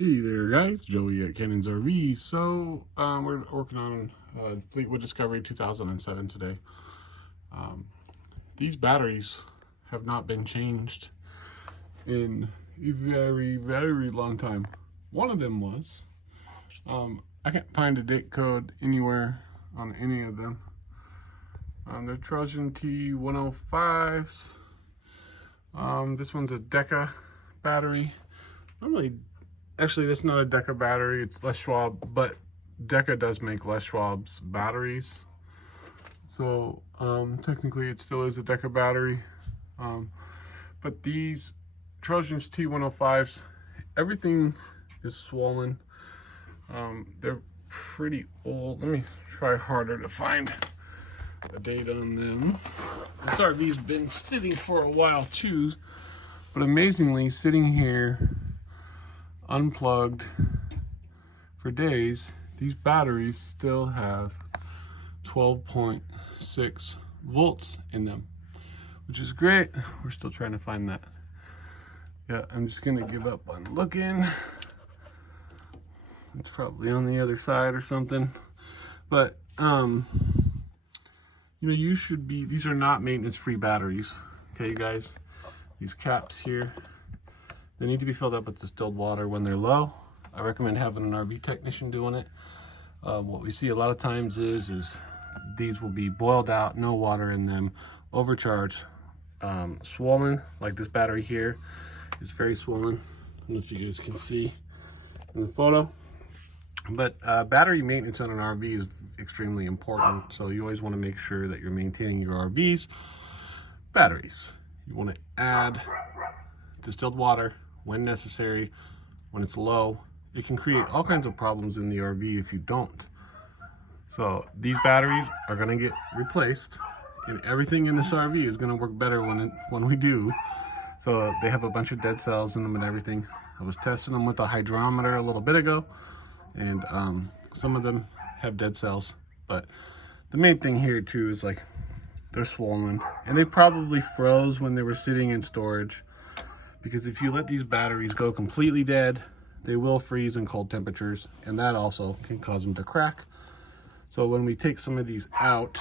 Hey there guys, Joey at Cannon's RV. So we're working on Fleetwood Discovery 2007 today. These batteries have not been changed in a very long time. One of them was. I can't find a date code anywhere on any of them. They're Trojan T105s. This one's a Deca battery. Actually, that's not a Deca battery, it's Les Schwab, but Deca does make Les Schwab's batteries. So technically it still is a Deca battery. But these Trojans T105s, everything is swollen. They're pretty old. Let me try harder to find a date on them. This RV's been sitting for a while too, but amazingly sitting here unplugged for days, these batteries still have 12.6 volts in them, which is great. We're still trying to find that. Yeah, I'm just gonna give up on looking. It's probably on the other side or something, but you know, you should be, these are not maintenance free batteries, okay, you guys. These caps here, they need to be filled up with distilled water when they're low. I recommend having an RV technician doing it. What we see a lot of times is these will be boiled out, no water in them, overcharged, swollen, like this battery here is very swollen. I don't know if you guys can see in the photo. But battery maintenance on an RV is extremely important. So you always want to make sure that you're maintaining your RV's batteries. You want to add distilled water when necessary, when it's low. It can create all kinds of problems in the RV if you don't. So these batteries are going to get replaced, and everything in this RV is going to work better when we do. So they have a bunch of dead cells in them and everything. I was testing them with a hydrometer a little bit ago, and some of them have dead cells. But the main thing here too is, like, they're swollen, and they probably froze when they were sitting in storage. Because if you let these batteries go completely dead, they will freeze in cold temperatures, and that also can cause them to crack. So when we take some of these out,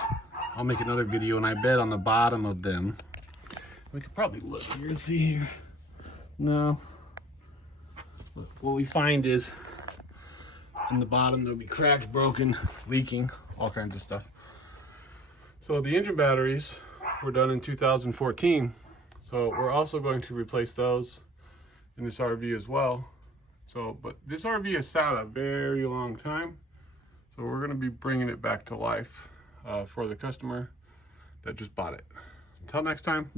I'll make another video, and I bet on the bottom of them, we could probably look here and see here. No. What we find is in the bottom there'll be cracks, broken, leaking, all kinds of stuff. So the engine batteries were done in 2014. So we're also going to replace those in this RV as well. So, but this RV has sat a very long time. So we're going to be bringing it back to life for the customer that just bought it. Until next time,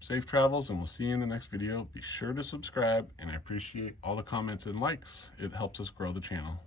safe travels, and we'll see you in the next video. Be sure to subscribe, and I appreciate all the comments and likes. It helps us grow the channel.